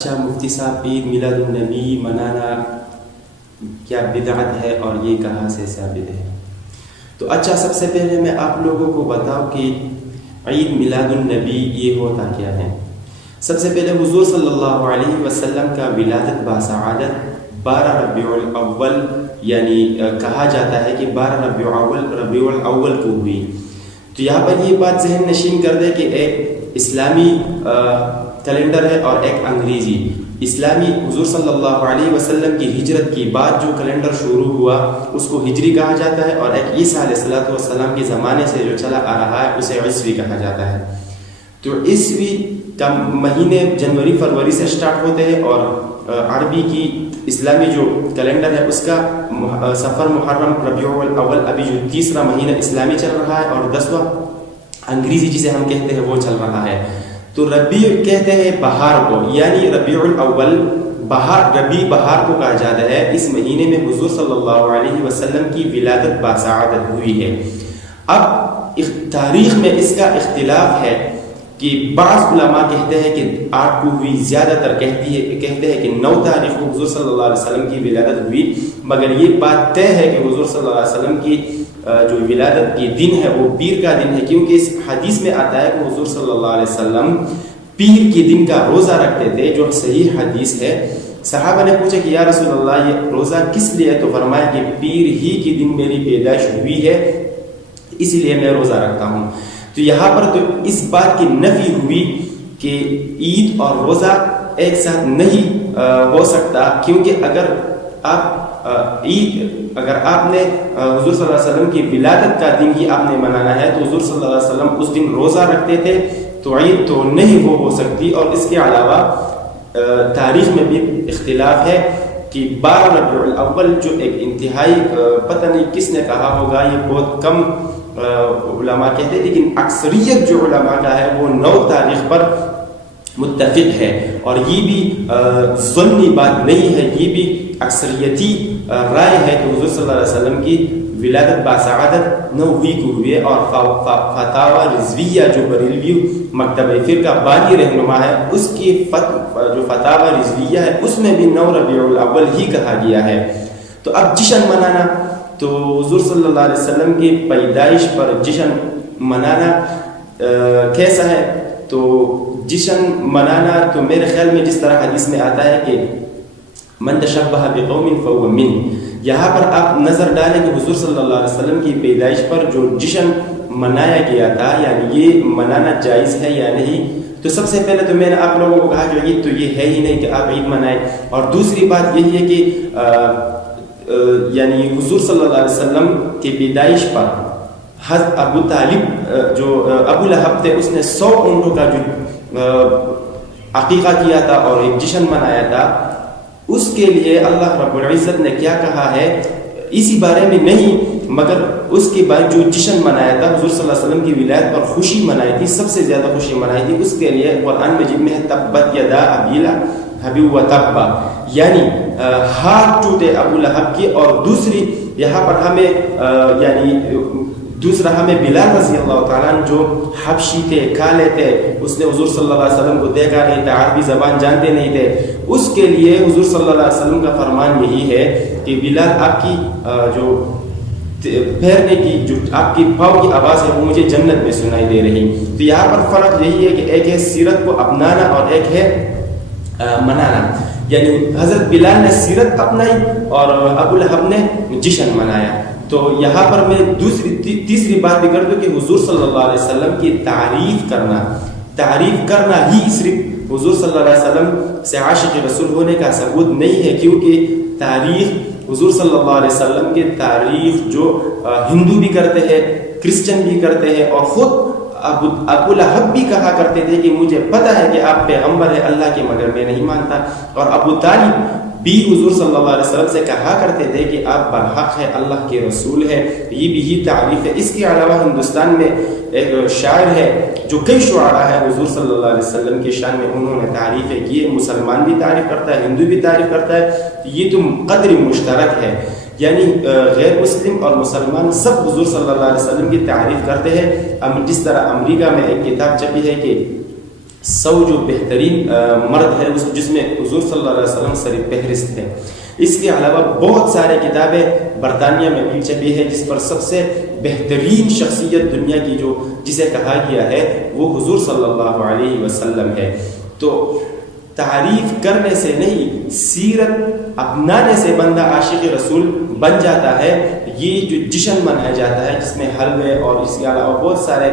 اچھا مفتی صاحب، عید میلاد النبی منانا کیا بدعت ہے اور یہ کہاں سے ثابت ہے؟ تو اچھا، سب سے پہلے میں آپ لوگوں کو بتاؤں کہ عید میلاد النبی یہ ہوتا کیا ہے۔ سب سے پہلے حضور صلی اللہ علیہ وسلم کا ولادت باسعادت 12 ربیع الاول یعنی کہا جاتا ہے کہ 12 ربیع الاول کو ہوئی۔ تو یہاں پر یہ بات ذہن نشین کر دے کہ ایک اسلامی کیلنڈر ہے اور ایک انگریزی۔ اسلامی حضور صلی اللہ علیہ وسلم کی ہجرت کے بعد جو کیلنڈر شروع ہوا اس کو ہجری کہا جاتا ہے، اور ایک عیسیٰ علیہ السلام کے زمانے سے جو چلا آ رہا ہے اسے عیسوی کہا جاتا ہے۔ تو عیسوی کا مہینے جنوری فروری سے سٹارٹ ہوتے ہیں، اور عربی کی اسلامی جو کیلنڈر ہے اس کا صفر محرم ربیع الاول ابھی جو تیسرا مہینہ اسلامی چل رہا ہے، اور 10واں انگریزی جسے ہم کہتے ہیں وہ چل رہا ہے۔ تو ربیع کہتے ہیں بہار کو، یعنی ربیع الاول بہار، ربیع بہار کو کہا جاتا ہے۔ اس مہینے میں حضور صلی اللہ علیہ وسلم کی ولادت باسعادت ہوئی ہے۔ اب تاریخ میں اس کا اختلاف ہے کہ بعض علماء کہتے ہیں کہ 8 کو ہوئی، زیادہ تر کہتے ہیں کہ 9 تاریخ کو حضور صلی اللہ علیہ وسلم کی ولادت ہوئی، مگر یہ بات طے ہے کہ حضور صلی اللہ علیہ وسلم کی جو ولادت کی دن ہے وہ پیر کا دن ہے، کیونکہ اس حدیث میں آتا ہے کہ حضور صلی اللہ علیہ وسلم پیر کے دن کا روزہ رکھتے تھے، جو صحیح حدیث ہے۔ صحابہ نے پوچھا کہ یا رسول اللہ یہ روزہ کس لیے ہے؟ تو فرمایا کہ پیر ہی کے دن میری پیدائش ہوئی ہے، اس لیے میں روزہ رکھتا ہوں۔ تو یہاں پر تو اس بات کی نفی ہوئی کہ عید اور روزہ ایک ساتھ نہیں ہو سکتا، کیونکہ اگر آپ نے حضور صلی اللہ علیہ وسلم کی ولادت کا دن ہی آپ نے منانا ہے تو حضور صلی اللہ علیہ وسلم اس دن روزہ رکھتے تھے، تو عید تو نہیں وہ ہو سکتی۔ اور اس کے علاوہ تاریخ میں بھی اختلاف ہے کہ 12 ربیع الاول جو ایک انتہائی پتہ نہیں کس نے کہا ہوگا، یہ بہت کم علماء کہتے ہیں، لیکن اکثریت جو علماء کا ہے وہ 9 تاریخ پر متفق ہے، اور یہ بھی ظنی بات نہیں ہے، یہ بھی اکثریتی رائے ہے کہ حضور صلی اللہ علیہ وسلم کی ولادت باسعادت 9 کو ہوئی ہے۔ اور فتاوی رضویہ جو بریلوی مکتب فرقہ بانی رہنما ہے، اس کی جو فتاوی رضویہ ہے اس میں بھی 9 ربیع الاول ہی کہا گیا ہے۔ تو اب جشن منانا، تو حضور صلی اللہ علیہ وسلم کی پیدائش پر جشن منانا کیسا ہے؟ تو جشن منانا تو میرے خیال میں جس طرح حدیث میں آتا ہے کہ من تشبہ بقوم فهو من، یہاں پر آپ نظر ڈالیں کہ حضور صلی اللہ علیہ وسلم کی پیدائش پر جو جشن منایا گیا تھا، یعنی یہ منانا جائز ہے یا نہیں۔ تو سب سے پہلے تو میں نے آپ لوگوں کو کہا کہ عید تو یہ ہے ہی نہیں کہ آپ عید منائیں، اور دوسری بات یہی ہے کہ یعنی حضور صلی اللہ علیہ وسلم کی پیدائش پر حضرت ابو طالب جو ابو لہب تھے، اس نے 100 اونٹوں کا جو عقیقہ کیا تھا اور ایک جشن منایا تھا، اس کے لیے اللہ رب العزت نے کیا کہا ہے اسی بارے میں نہیں، مگر اس کے بعد جو جشن منایا تھا حضور صلی اللہ علیہ وسلم کی ولادت پر خوشی منائی تھی، سب سے زیادہ خوشی منائی تھی، اس کے لیے قرآن مجید میں ہے تبت یدا ابی لہب وتب، یعنی ہاتھ ٹوٹے ابو لہب کی۔ اور دوسری یہاں پر ہمیں یعنی دوسرا ہمیں بلال رضی اللہ تعالیٰ عنہ جو حبشی تھے، کالے تھے، اس نے حضور صلی اللہ علیہ وسلم کو دیکھا نہیں تھا، عربی زبان جانتے نہیں تھے، اس کے لیے حضور صلی اللہ علیہ وسلم کا فرمان یہی ہے کہ بلال آپ کی جو پھیرنے کی جو آپ کی پاؤں کی آواز ہے وہ مجھے جنت میں سنائی دے رہی۔ تو یہاں پر فرق یہی ہے کہ ایک ہے سیرت کو اپنانا اور ایک ہے منانا، یعنی حضرت بلال نے سیرت اپنائی اور ابو لہب نے جشن منایا۔ تو یہاں پر میں تیسری بات بھی کر دوں کہ حضور صلی اللہ علیہ وسلم کی تعریف کرنا ہی صرف حضور صلی اللہ علیہ وسلم سے عاشق رسول ہونے کا ثبوت نہیں ہے، کیونکہ تاریخ حضور صلی اللہ علیہ وسلم کی تاریخ جو ہندو بھی کرتے ہیں، کرسچن بھی کرتے ہیں، اور خود ابو لہب بھی کہا کرتے تھے کہ مجھے پتہ ہے کہ آپ پیغمبر ہیں اللہ کے، مگر میں نہیں مانتا۔ اور ابو طالب بھی حضور صلی اللہ علیہ وسلم سے کہا کرتے تھے کہ آپ برحق ہے، اللہ کے رسول ہے، یہ بھی ہی تعریف ہے۔ اس کے علاوہ ہندوستان میں ایک شاعر ہے جو کئی شعراء ہے حضور صلی اللہ علیہ وسلم کی شان میں انہوں نے تعریفیں کی ہے، مسلمان بھی تعریف کرتا ہے، ہندو بھی تعریف کرتا ہے، یہ تو قدر مشترک ہے، یعنی غیر مسلم اور مسلمان سب حضور صلی اللہ علیہ وسلم کی تعریف کرتے ہیں۔ جس طرح امریکہ میں ایک کتاب چھپی ہے کہ 100 جو بہترین مرد ہے جس میں حضور صلی اللہ علیہ وسلم سر فہرست ہے. اس کے علاوہ بہت سارے کتابیں برطانیہ میں بھی چھپی ہے جس پر سب سے بہترین شخصیت دنیا کی جو جسے کہا گیا ہے وہ حضور صلی اللہ علیہ وسلم ہے. تو تعریف کرنے سے نہیں سیرت اپنانے سے بندہ عاشق رسول بن جاتا ہے. یہ جو جشن منایا جاتا ہے جس میں حلوے اور اس کے علاوہ بہت سارے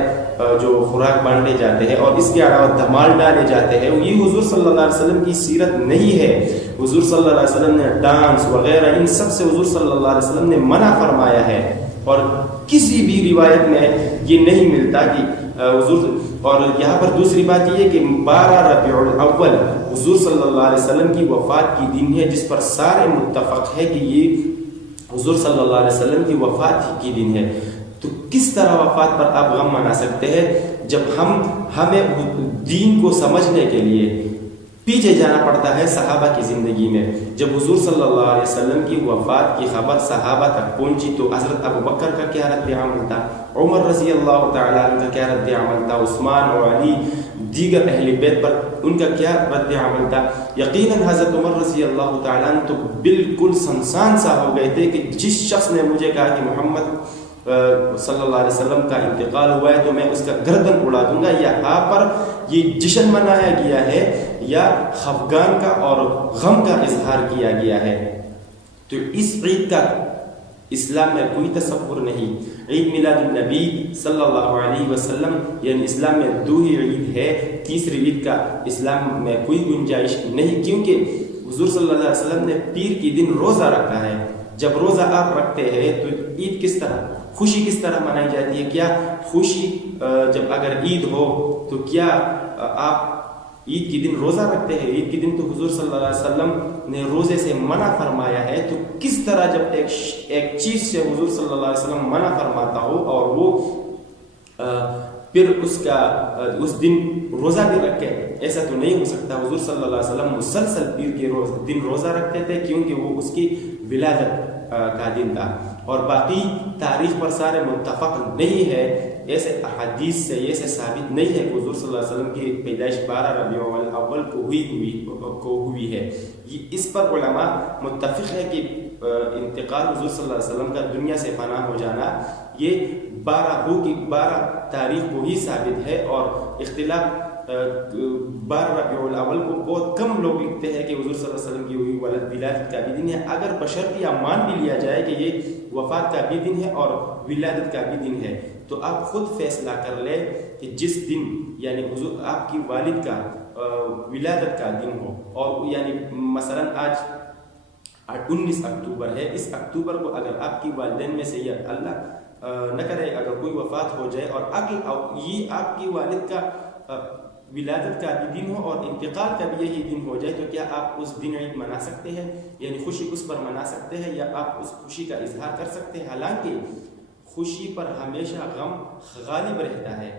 جو خوراک بانٹے جاتے ہیں اور اس کے علاوہ دھمال ڈالے جاتے ہیں یہ حضور صلی اللہ علیہ وسلم کی سیرت نہیں ہے. حضور صلی اللہ علیہ وسلم نے ڈانس وغیرہ ان سب سے حضور صلی اللہ علیہ وسلم نے منع فرمایا ہے اور کسی بھی روایت میں یہ نہیں ملتا کہ حضور. اور یہاں پر دوسری بات یہ ہے کہ 12 ربیع الاول حضور صلی اللہ علیہ وسلم کی وفات کی دن ہے جس پر سارے متفق ہے کہ یہ حضور صلی اللہ علیہ وسلم کی وفات کی دن ہے. تو کس طرح وفات پر آپ غم منا سکتے ہیں جب ہمیں دین کو سمجھنے کے لیے پیچھے جانا پڑتا ہے صحابہ کی زندگی میں. جب حضور صلی اللہ علیہ وسلم کی وفات کی خبر صحابہ تک پہنچی تو حضرت ابو بکر کا کیا رد عمل تھا, عمر رضی اللہ تعالیٰ عنہ کا کیا رد عمل تھا, عثمان اور علی دیگر اہل بیت پر ان کا کیا رد عمل تھا. یقیناً حضرت عمر رضی اللہ تعالیٰ عنہ تو بالکل سنسان سا ہو گئے تھے کہ جس شخص نے مجھے کہا کہ محمد صلی اللہ علیہ وسلم کا انتقال ہوا ہے تو میں اس کا گردن اڑا دوں گا. یہاں پر یہ جشن منایا گیا ہے یا خفگان کا اور غم کا اظہار کیا گیا ہے. تو اس عید کا اسلام میں کوئی تصور نہیں. عید میلاد النبی صلی اللہ علیہ وسلم یعنی اسلام میں 2 ہی عید ہے, تیسری عید کا اسلام میں کوئی گنجائش نہیں کیونکہ حضور صلی اللہ علیہ وسلم نے پیر کی دن روزہ رکھا ہے. جب روزہ آپ رکھتے ہیں تو عید کس طرح خوشی کس طرح منائی جاتی ہے. کیا خوشی جب اگر عید ہو تو کیا آپ عید کی دن روزہ رکھتے ہیں؟ عید کی دن تو حضور صلی اللہ علیہ وسلم نے روزے سے منع فرمایا ہے. تو کس طرح جب ایک چیز سے حضور صلی اللہ علیہ وسلم منع فرماتا ہو اور وہ پھر اس دن روزہ بھی رکھے, ایسا تو نہیں ہو سکتا. حضور صلی اللہ علیہ وسلم مسلسل پیر کے دن روزہ رکھتے تھے کیونکہ وہ اس کی ولادت کا دن تھا. اور باقی تاریخ پر سارے متفق نہیں ہے, ایسے احادیث سے یہ سے ثابت نہیں ہے کہ حضور صلی اللہ علیہ وسلم کی پیدائش 12 ربیع الاول کو ہوئی ہے. اس پر علماء متفق ہے کہ انتقال حضور صلی اللہ علیہ وسلم کا دنیا سے فنا ہو جانا یہ 12 تاریخ کو ہی ثابت ہے. اور اختلاف 12 ربیع الاول کو بہت کم لوگ لکھتے ہیں کہ حضور صلی اللہ علیہ وسلم کی ہوئی ولادت کا بھی دن ہے. اگر بشرطیہ مان بھی لیا جائے کہ یہ وفات کا بھی دن ہے اور ولادت کا بھی دن ہے تو آپ خود فیصلہ کر لیں کہ جس دن یعنی حضور آپ کی والد کا ولادت کا دن ہو اور یعنی مثلا آج 19 اکتوبر ہے, اس اکتوبر کو اگر آپ کی والدین میں سے یہ اللہ نہ کرے اگر کوئی وفات ہو جائے اور یہ آپ کی والد کا ولادت کا بھی دن ہو اور انتقال کا بھی یہی دن ہو جائے تو کیا آپ اس دن عید منا سکتے ہیں؟ یعنی خوشی اس پر منا سکتے ہیں یا آپ اس خوشی کا اظہار کر سکتے ہیں؟ حالانکہ خوشی پر ہمیشہ غم غالب رہتا ہے,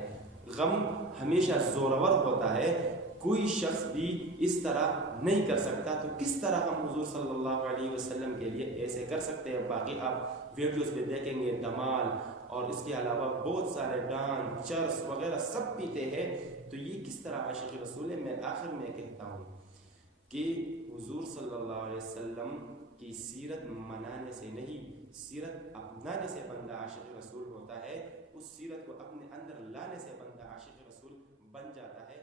غم ہمیشہ زورور ہوتا ہے. کوئی شخص بھی اس طرح نہیں کر سکتا. تو کس طرح ہم حضور صلی اللہ علیہ وسلم کے لیے ایسے کر سکتے ہیں؟ باقی آپ ویڈیوز میں دیکھیں گے دھمال اور اس کے علاوہ بہت سارے ڈانس چرس وغیرہ سب پیتے ہیں. تو یہ کس طرح عاشق رسول ہے؟ میں آخر میں کہتا ہوں کہ حضور صلی اللہ علیہ وسلم کی سیرت منانے سے نہیں سیرت اپنانے سے بندہ عاشق رسول ہوتا ہے. اس سیرت کو اپنے اندر لانے سے بندہ عاشق رسول بن جاتا ہے.